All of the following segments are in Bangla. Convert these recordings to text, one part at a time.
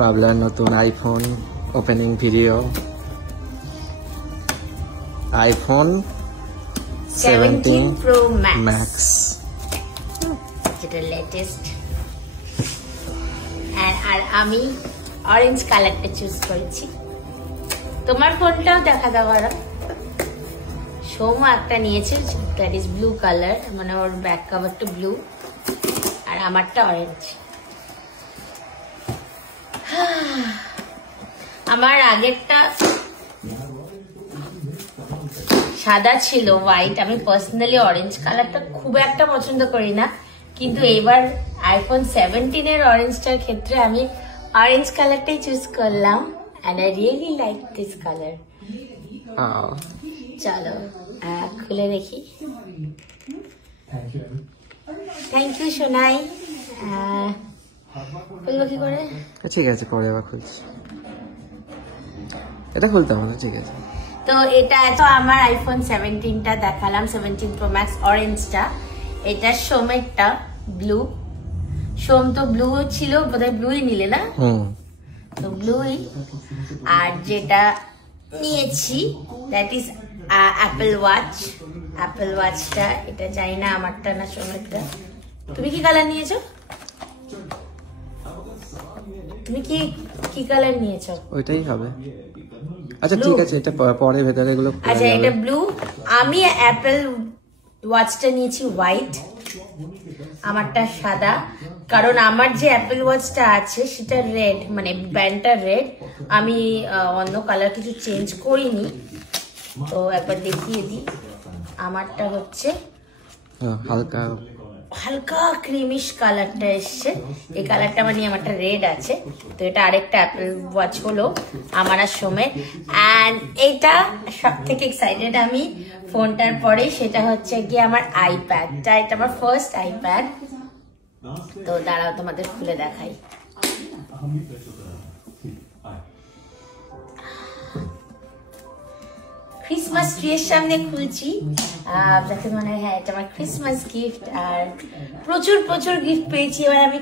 পাবলার নতুন iPhone opening video. IPhone 17 Pro Max যেটা লেটেস্ট। আর আমি অরেঞ্জ কালারটা চুজ করেছি। তোমার ফোনটাও দেখা দাও। সোমা একটা নিয়েছে, দ্যাট ইজ ব্লু কালার, মানে ওর ব্যাক কভারটা ব্লু আর আমারটা অরেঞ্জ। আমার আগেরটা সাদা ছিল, হোয়াইট। আমি পার্সোনালি অরেঞ্জ কালারটা খুব একটা পছন্দ করি না, কিন্তু এবার আইফোন 17 এর অরেঞ্জটার ক্ষেত্রে আমি অরেঞ্জ কালারটাই চুজ করলাম। and I really like this color. চলো খুলে দেখি। Thank you Sonai. খুলবো কি করে? ঠিক আছে, পরে আবার খুলছি। এটা খুলতে হবে না, ঠিক আছে। তো এটা তো আমার আইফোন 17টা দেখালাম, 17 Pro Max অরেঞ্জটা। এটা সোমেরটা ব্লু। সোম তো ব্লু ছিল, বোধহয় ব্লুই নিলে না? তো ব্লুই। আর যেটা নিয়েছি that is Apple watch. Apple ওয়াচটা এটা জানি না আমারটা না সোমেরটা। তুমি কি কালার নিয়েছো? তুমি কি কালার নিয়েছো? ওইটাই হবে। আচ্ছা ঠিক আছে, এটা পরে ভেতরে এগুলো। আচ্ছা এটা ব্লু। আমি অ্যাপল ওয়াচটা নিয়েছি হোয়াইট, আমারটা সাদা। কারণ আমার যে অ্যাপল ওয়াচটা আছে সেটা রেড, মানে ব্যান্ডটা রেড। আমি অন্য কালার কিছু চেঞ্জ করিনি। তো একবার দেখিয়ে দিই। আমারটা হচ্ছে হালকা হালকা ক্রিমিশ কালারটা এসছে। এই কালারটা মানে আমারটা রেড আছে। তো এটা আরেকটা অ্যাপল ওয়াচ হলো আমার আর সোমের। অ্যান্ড এইটা সব থেকে এক্সাইটেড আমি ফোনটার পরে, সেটা হচ্ছে গিয়ে আমার আইপ্যাডটা। এটা আমার ফার্স্ট আইপ্যাড। তো দাঁড়াও তোমাদের খুলে দেখাই। ক্রিসমাস ট্রি এর সামনে খুলছি, যাতে মনে হয় হ্যাঁ এটা আমার ক্রিসমাস গিফট। আর প্রচুর প্রচুর গিফট পেয়েছি এবার আমি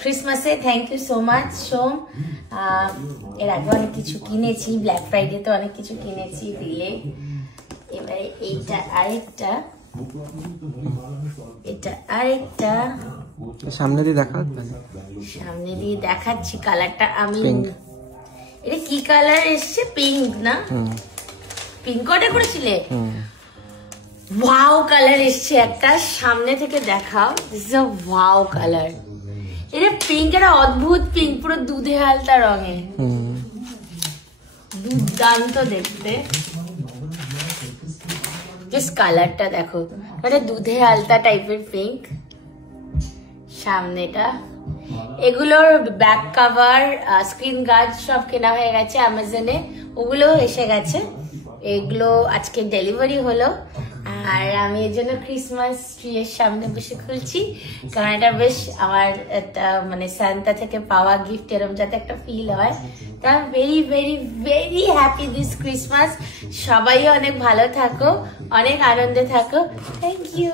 ক্রিসমাসে। থ্যাংক ইউ সো মাচ সোম। এর আগে অনেক কিছু কিনেছি, ব্ল্যাক ফ্রাইডে তো অনেক কিছু কিনেছি দিলে। এবারে এইটা আরেকটা, এটা আরেকটা। সামনে দিয়ে দেখা, সামনে দিয়ে দেখাচ্ছি। কালারটা আমি, এটা কি কালার এসছে? পিঙ্ক না? পিঙ্ক অর্ডার করেছিলে? ওয়াও কালার এসছে একটা। সামনে থেকে দেখাও। This is a wow colour. এটা পিঙ্ক, একটা অদ্ভুত পিঙ্ক, পুরো দুধে হালতা রঙে, দুর্দান্ত দেখতে। জাস্ট কালারটা দেখো, এটা দুধে আলতা টাইপের পিঙ্ক। সামনেটা, এগুলোর ব্যাক কভার, স্ক্রিন গার্ড সব কেনা হয়ে গেছে অ্যামাজনে, ওগুলো এসে গেছে। এগুলো আজকে ডেলিভারি হলো। আর আমি এর জন্য ক্রিসমাস ট্রি এর সামনে বসে খুলছি, কারণ এটা বেশ আমার একটা মানে সান্তা থেকে পাওয়া গিফট, এরকম যাতে একটা ফিল হয়। তা very very very happy this Christmas. সবাই অনেক ভালো থাকো, অনেক আনন্দে থাকো। Thank you.